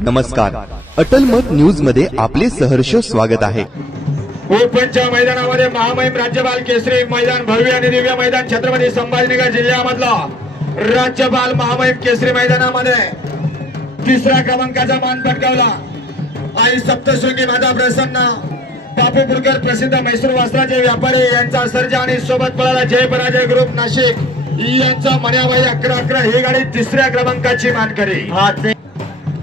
नमस्कार, अटल मत न्यूज मध्ये आपले सहर्ष स्वागत आहे। ओपनच्या मैदानामध्ये महामहिम राज्यपाल केसरी मैदान, भव्य आणि दिव्य मैदान छत्रपती संभाजीनगर जिल्ह्यामधला राज्यपाल महामहिम केसरी मैदानामध्ये तिसऱ्या क्रमांकाचा मान पटकावला। आई सप्तशृंगी माता प्रसन्न बापूपुरकर प्रसिद्ध मैसूर वस्त्राचे व्यापारी यांचा सर्जा आणि सोबत पळाला जय पराजय ग्रुप नाशिक यांचा मन्याबाई 11-11 ही गाडी तिसऱ्या क्रमांकाची मानकरी।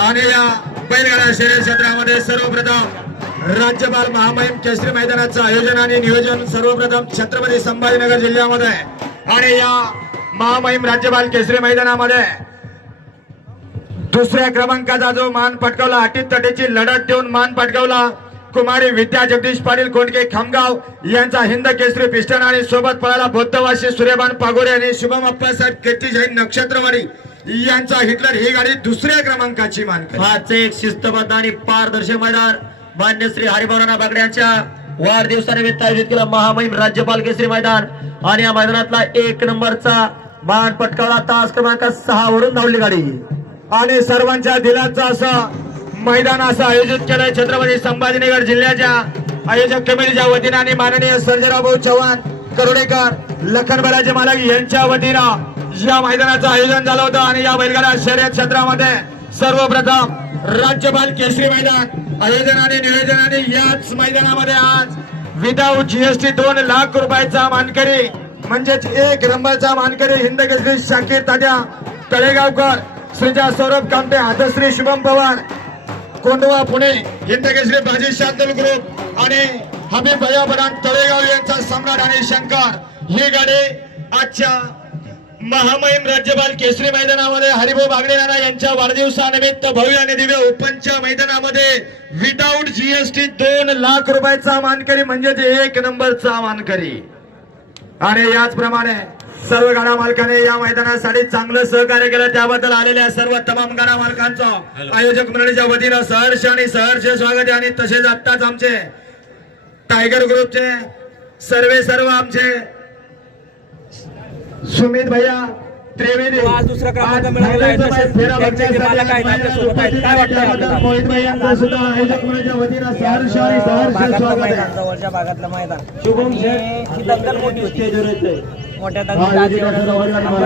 आणि या बैलगाडा शर्यत क्षेत्रामध्ये सर्वप्रथम राज्यपाल महामहिम केसरी मैदानाचं आयोजन आणि नियोजन सर्वप्रथम छत्रपती संभाजीनगर जिल्ह्यामध्ये आणि या महामहिम राज्यपाल केसरी मैदानामध्ये दुसऱ्या क्रमांकाचा जो मान पटकावला, अटीतटीची लढत देऊन मान पटकावला कुमारी विद्या जगदीश पाटील कोंडके खामगाव यांचा हिंद केसरी पिस्टन आणि सोबत पळाला बौद्धवासी सूर्यबान पागोरे आणि शुभम अप्पासाहेब केती जैन नक्षत्रवाडी यांचा हिटलर ही गाडी दुसऱ्या क्रमांकाची मानकरी। हाच एक शिस्तबद्ध आणि पारदर्शक मैदान मान्य श्री हरिभाऊ बागडे यांच्या वाढदिवसानिमित्त आयोजित केलं महामहिम राज्यपाल केसरी मैदान आणि या मैदानातला 1 नंबरचा मान पटकावला तास क्रमांक 6 वरून धावली गाडी आणि सर्वांच्या दिलाचं असं मैदान असं आयोजित केलंय छत्रपती संभाजीनगर जिल्ह्याच्या आयोजक कमिटीच्या वतीने आणि माननीय सर्जेराव भाऊ चव्हाण करोडेकर लखनबराचे मालक यांच्या वतीनं या मैदानाचं आयोजन झालं होतं। आणि या बैलगाडा शर्यत क्षेत्रामध्ये सर्वप्रथम राज्यपाल केसरी मैदान आयोजन आणि नियोजन आणि याच मैदानामध्ये आज विदाऊट जीएसटी 2 लाख रुपयाचा मानकरी म्हणजेच 1 नंबरचा मानकरी हिंद केसरी शाकीर तात्या तळेगावकर, श्रीजा सौरभ कामटे, हातश्री शुभम पवार कोंडवा पुणे, हिंद केसरी बाजी शांतल ग्रुप आणि हबीब भैया बरान तळेगाव यांचा सम्राट आणि शंकर ही गाडी आजच्या महामहिम राज्यपाल केसरी मैदानामध्ये हरिभाऊ बागडे यांच्या वाढदिवसानिमित्त भव्य आणि दिव्य ओपनच्या मैदानामध्ये विदाऊट जीएसटी 2 लाख रुपयाचा मानकरी म्हणजेच 1 नंबरचा मानकरी। आणि याचप्रमाणे सर्व गाडा मालकाने या मैदानासाठी चांगलं सहकार्य केलं त्याबद्दल आलेल्या सर्व तमाम गाडा मालकांचं आयोजक मंडळीच्या वतीनं सहर्ष आणि सहर्ष स्वागत आहे। आणि तसेच आत्ताच आमचे टायगर ग्रुपचे सर्व आमचे सुमित भैया त्रिवेदी आज दुसरा क्रमांक मिळाला आहे। तसेच मालक आहेत आपल्यासोबत आहेत, काय वाटतं आपल्याला? मोहित भैयांचा सुद्धा आयोजक मंडळाच्या वतीनं सहर्ष आणि सहर्ष स्वागत आहे। जवळच्या भागातलं मैदान शुभम ही दंगल मोठी होती, मोठ्या दंगल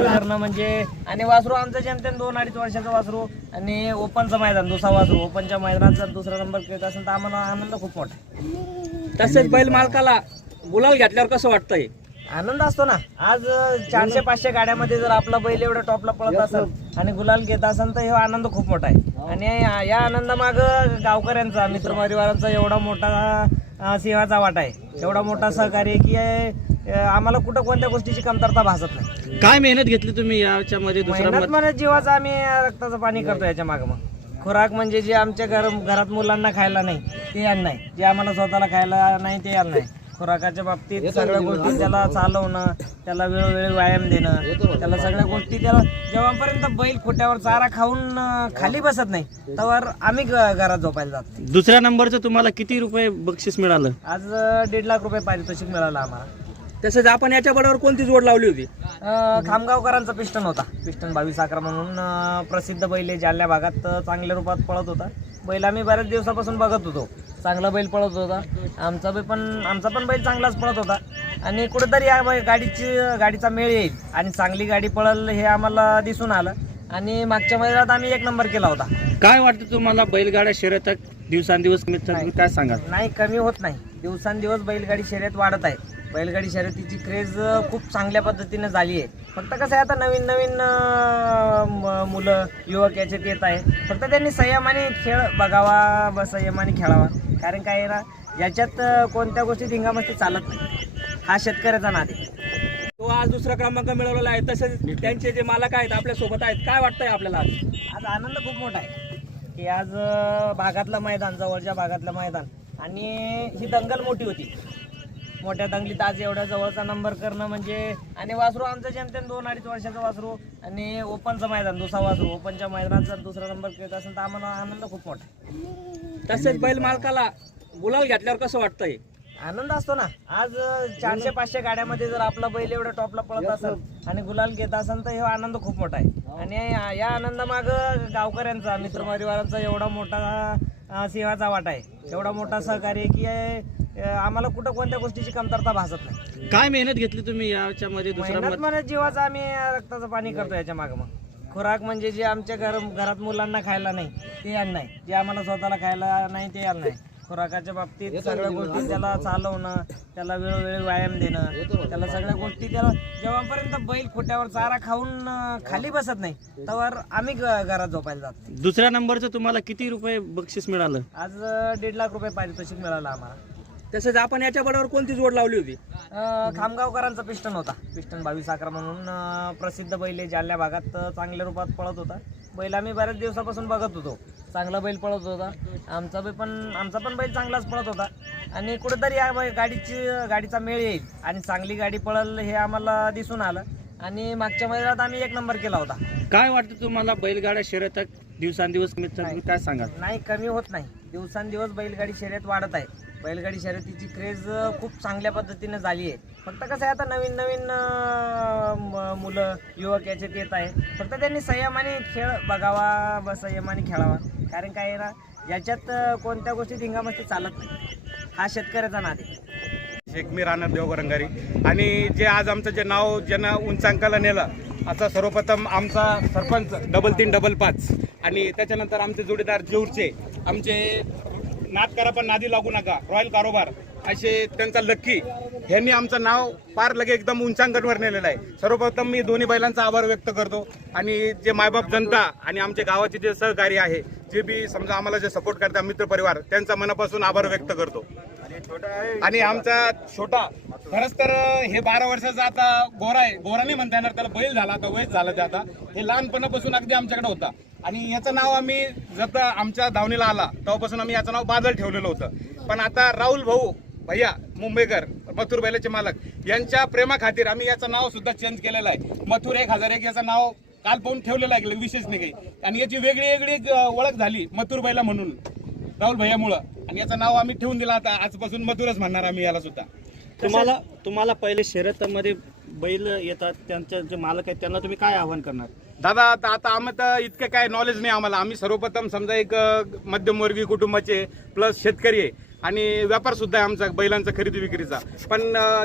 करणं म्हणजे आणि वासरू आमचं जेमतेम 2-2.5 वर्षाचं वासरू आणि ओपनचं मैदान दुसरा वासरू ओपनच्या मैदानात जर दुसरा नंबर खेळत असेल तर आम्हाला आनंद खूप मोठा आहे। तसेच बैल मालकाला गुलाल घेतल्यावर कसं वाटतंय? आनंद असतो ना। आज 400-500 गाड्यामध्ये जर आपला बैल एवढं टॉपला पळत असेल आणि गुलाल घेत असेल तर हे आनंद खूप मोठा आहे। आणि या आनंदामाग गावकऱ्यांचा मित्रपरिवारांचा एवढा मोठा सिंहाचा वाटा आहे, एवढा मोठा सहकार्य की आम्हाला कुठं कोणत्या गोष्टीची कमतरता भासत नाही। काय मेहनत घेतली तुम्ही याच्यामध्ये? मेहनत जीवाचं आम्ही रक्ताचं पाणी करतो याच्या मागे। मग खुराक म्हणजे जे आमच्या घरात मुलांना खायला नाही ते अन्न नाही, जे आम्हाला स्वतःला खायला नाही ते अन्न नाही। खुराकाच्या बाबतीत सगळ्या गोष्टी त्याला चालवणं, त्याला वेळोवेळी व्यायाम देणं, त्याला सगळ्या गोष्टी त्याला जेव्हापर्यंत बैल खोट्यावर चारा खाऊन खाली बसत नाही तेव्हा आम्ही घरात झोपायला जातो। दुसऱ्या नंबरचं तुम्हाला किती रुपये बक्षीस मिळालं? आज 1.5 लाख रुपये पारितोषिक मिळालं आम्हाला। तसंच आपण याच्या बरोबर कोणती जोड लावली होती? खामगावकरांचा पिस्टन होता, पिस्टन 22-11 म्हणून प्रसिद्ध बैल आहे, जालन्या भागात चांगल्या रूपात पळत होता बैल। आम्ही बऱ्याच दिवसापासून बघत होतो, चांगला बैल पळत होता, आमचा पण बैल चांगलाच पळत होता। आणि कुठेतरी या गाडीचा मेळ येईल आणि चांगली गाडी पळल हे आम्हाला दिसून आलं आणि मागच्या महिन्यात आम्ही 1 नंबर केला होता। काय वाटतं तुम्हाला बैलगाड्या शर्यत दिवसांदिवस काय सांगा? नाही, कमी होत नाही, दिवसांदिवस बैलगाडी शर्यत वाढत आहे। बैलगाडी शर्यतीची क्रेज खूप चांगल्या पद्धतीने झाली आहे। फक्त कसं आहे आता नवीन मुलं युवक याच्यात येत आहे, फक्त त्यांनी संयमाने खेळ बघावा, संयमाने खेळावा। कारण काय आहे ना, याच्यात कोणत्या गोष्टी धिंगामस्ती चालत नाही, हा शेतकऱ्याचा नाद आहे। तो आज दुसरा क्रमांक मिळवलेला आहे, तसेच त्यांचे जे मालक आहेत आपल्या सोबत आहेत, काय वाटतंय आपल्याला? आज आनंद खूप मोठा आहे की आज भागातलं मैदान, जवळच्या भागातलं मैदान आणि ही दंगल मोठी होती, मोठ्या दंगलीत आज एवढ्या जवळचा नंबर करणं म्हणजे आणि वासरू आमचं जेमतेम 2-2.5 वर्षाचं वासरू आणि ओपनचं मैदान दुसरा वासरू ओपनच्या मैदानात जर दुसरा नंबर खेळत असेल तर आम्हाला आनंद खूप मोठा आहे। तसेच बैल मालकाला गुलाल घेतल्यावर कसं वाटतंय? आनंद असतो ना. आज 400-500 गाड्यामध्ये जर आपला बैल एवढ्या टॉपला पळत असेल आणि गुलाल घेत असेल तर हे आनंद खूप मोठा आहे. आणि या आनंदामाग गावकऱ्यांचा, मित्रपरिवारांचा एवढा मोठा सिंहाचा वाटा आहे, एवढा मोठा सहकार्य की आम्हाला कुठं कोणत्या गोष्टीची कमतरता भासत नाही. काय मेहनत घेतली तुम्ही याच्यामध्ये? मेहनत म्हणजे जीवाचं आम्ही रक्ताचं पाणी करतो याच्या मागं. मग खुराक म्हणजे जे आमच्या घरात मुलांना खायला नाही ते अन्न आहे, जे आम्हाला स्वतःला खायला नाही ते अन्न आहे. खुराकाच्या बाबतीत सगळ्या गोष्टी त्याला चालवणं, त्याला वेळोवेळी व्यायाम देणं, त्याला सगळ्या गोष्टी त्याला जेव्हापर्यंत बैल खोट्यावर चारा खाऊन खाली बसत नाही तेव्हा आम्ही घरात झोपायला जात. दुसऱ्या नंबरचं तुम्हाला किती रुपये बक्षीस मिळालं? आज 1.5 लाख रुपये पारितोषिक मिळालं आम्हाला. तसंच आपण याच्या बरोबर कोणती जोड लावली होती? खामगावकरांचा पिस्टन होता, पिस्टन 22-11 म्हणून प्रसिद्ध बैल आहे, जालन्या भागात चांगल्या रूपात पळत होता. बैल आम्ही बऱ्याच दिवसापासून बघत होतो, चांगला बैल पळत होता. आमचा पण बैल चांगलाच पळत होता. आणि कुठेतरी या गाडीचा मेळ येईल आणि चांगली गाडी पळल हे आम्हाला दिसून आलं. आणि मागच्या महिन्यात आम्ही 1 नंबर केला होता. काय वाटतं तुम्हाला बैलगाड्या शर्यत दिवसांदिवस काय सांगा? नाही, कमी होत नाही, दिवसांदिवस बैलगाडी शर्यत वाढत आहे. बैलगाडी शर्यतीची क्रेज खूप चांगल्या पद्धतीने झाली आहे. फक्त कसं आहे, आता नवीन मुलं युवक याच्यात येत आहे. फक्त त्यांनी संयमाने खेळ बघावा, संयमाने खेळावा. कारण काय आहे ना, याच्यात कोणत्या गोष्टी धिंगामस्ती चालत नाही. हा शेतकऱ्याचा नाद आहे. शेख मी राहणार देवगरंगारी. आणि जे आज आमचं जे नाव ज्यांना उंचांकाला नेलं, आता सर्वप्रथम आमचा सरपंच 3355 आणि त्याच्यानंतर आमचे जोडीदार जेऊरचे, आमचे नाद करा पण नादी लागू नका, रॉयल कारोबार असे त्यांचा लक्की, ह्यांनी आमचं नाव फार लगे एकदम उंचांकावर नेलेलं आहे. सर्वप्रथम मी दोन्ही बैलांचा आभार व्यक्त करतो. आणि जे मायबाप जनता आणि आमच्या गावाचे जे सहकारी आहे, जे बी समजा आम्हाला जे सपोर्ट करतात मित्रपरिवार, त्यांचा मनापासून आभार व्यक्त करतो. आणि आमचा छोटा, खरंच तर हे 12 वर्षाचा आता गोरा आहे, गोरा नाही म्हणता येणार त्याला, बैल झाला आता, वयच झालं ते आता. हे लहानपणापासून अगदी आमच्याकडे होता. आणि याचं नाव आम्ही जर आमच्या दावणीला आला तेव्हापासून आम्ही याचं नाव बादल ठेवलेलं होतं. पण आता राहुल भाऊ भैया मुंबईकर, मथुर बैलाचे मालक, यांच्या प्रेमाखातीर आम्ही याचं नाव सुद्धा चेंज केलेलं आहे. मथुर 1001 याचं नाव काल पाहून ठेवलेलं आहे, विशेष नाही काही. आणि याची वेगळी ओळख झाली मथुर बैला म्हणून राहुल भैयामुळं. आणि याचं नाव आम्ही ठेवून दिलं, आता आजपासून मथुरच म्हणणार आम्ही याला सुद्धा. तुम्हाला पहिले शर्यतीमध्ये बैल येतात, त्यांचे जे मालक आहेत त्यांना तुम्ही काय आवाहन करणार? दादा आता आम्ही तर इतकं काय नॉलेज नाही आम्हाला. आम्ही सर्वप्रथम समजा एक मध्यमवर्गीय कुटुंबाचे प्लस शेतकरी आहे आणि व्यापार सुद्धा आहे आमचा बैलांचा खरेदी विक्रीचा. पण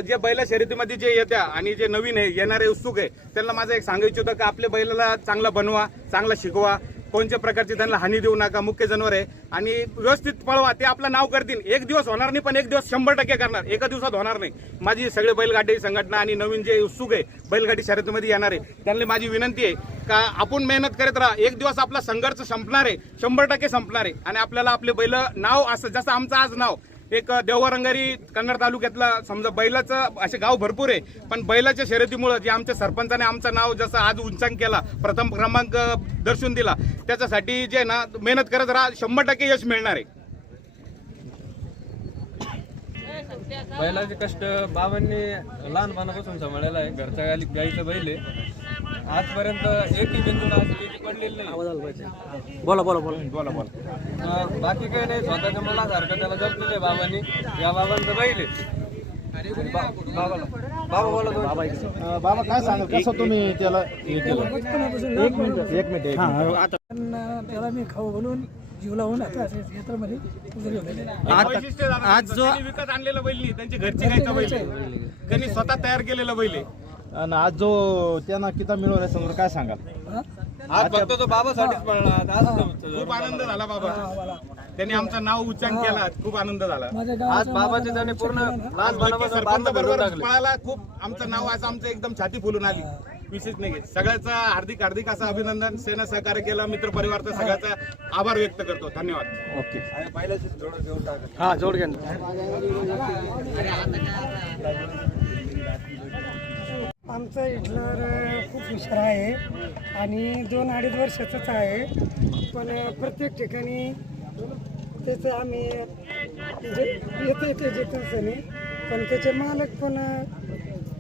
जे बैला शर्यतीमध्ये जे येत्या आणि जे नवीन आहे, येणारे उत्सुक आहे, त्यांना माझं एक सांगायचं होतं की आपल्या बैलाला चांगला बनवा, चांगला शिकवा, कोणत्या प्रकारची त्यांना हानी देऊ नका. मुख्य जनावर आहे आणि व्यवस्थित पळवा, ते आपलं नाव करतील. एक दिवस होणार नाही पण एक दिवस 100% करणार, एका दिवसात होणार नाही. माझी सगळे बैलगाडी संघटना आणि नवीन जे उत्सुक आहे बैलगाडी शर्यतीमध्ये येणार आहे, त्यांना माझी विनंती आहे का आपण मेहनत करत राहा. एक दिवस आपला संघर्ष संपणार आहे, 100% संपणार आहे. आणि आपल्याला आपले बैल नाव असं, जसं आमचं आज नाव एक देवगरंगारी कन्नड तालुक्यातला समजा बैलाचं असे गाव भरपूर आहे, पण बैलाच्या शर्यतीमुळे जे आमच्या सरपंचाने आमचं नाव जसं आज उंचांक केला, प्रथम क्रमांक दर्शवून दिला, त्याच्यासाठी जे ना मेहनत करत राहा, 100% यश मिळणार आहे. बैलाचे कष्ट बाबांनी लहानपणापासून सांभाळलेला आहे. घरच्या गाईचं बैल आहे. आजपर्यंत एकही बिंदू पडलेली नाही. बोला. बाकी काही नाही, स्वतःच्या मुलासारखं त्याला जपलेलं बाबांनी. या बाबांचं बैल आहे. बाबा काय सांगा, कसं तुम्ही त्याला हे केलं? एक मिनिट त्याला मी खाऊ घालून जीव लावून आता क्षेत्रामध्ये आज जो विकत आणलेलं बैल नाही, त्यांची घरची गायचं बैल आहे, त्यांनी स्वतः तयार केलेलं बैल आहे. आणि आज जो त्यांना किताब मिळवला समोर काय सांगा? आज फक्त तो बाबासाठीच पळला. खूप आनंद झाला बाबा, त्यांनी आमचं नाव उच्चांक केला, खूप आनंद झाला. आज बाबाचे त्याने पूर्ण सरपंच बरोबर पळाला, खूप आमचं नाव असं आमचं एकदम छाती फुलून आली. विशेष नाही, सगळ्याचं हार्दिक असं अभिनंदन. सेना सहकार्य केलं, मित्र परिवारचा सगळ्याचा आभार व्यक्त करतो. धन्यवाद. ओके. हा, जोड घ्या. आमचा हिटलर खूप हुशार आहे आणि 2-2.5 वर्षाचाच आहे. पण प्रत्येक ठिकाणी त्याचं आम्ही येते जिथून, पण त्याचे मालक पण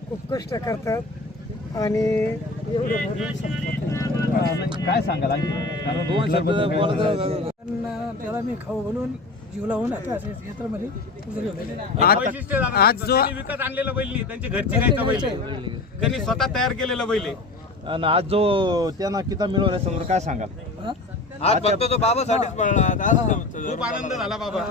खूप कष्ट करतात आणि एवढं भरून सांगतात. काय सांगाल? त्याला मी खाऊ घालून जीव लावून आता क्षेत्रामध्ये वैशिष्ट्य आज जो विकत आणलेलं बैल नाही, त्यांची घरची गायचं बैल आहे. त्यांनी स्वतः तयार केलेलं बैल आहे. आणि आज जो त्यांना किताब मिळवण्यासमोर काय सांगाल? आज फक्त तो बाबासाठीच पळला. आज खूप आनंद झाला बाबा,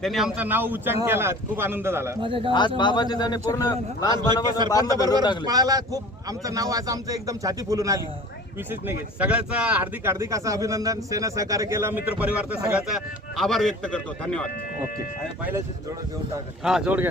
त्यांनी आमचं नाव उच्चांक केला, खूप आनंद झाला. आज बाबाचे त्याने पूर्ण लहानपणापासून सरपंच बरोबर पळाला, खूप आमचं नाव आज आमचं एकदम छाती फुलून आली. विशेष नाही, सगळ्याचा हार्दिक हार्दिक असं अभिनंदन. सेना सहकार्य केलं, मित्र परिवारचा सगळ्याचा आभार व्यक्त करतो. धन्यवाद. हा जोड घ्या.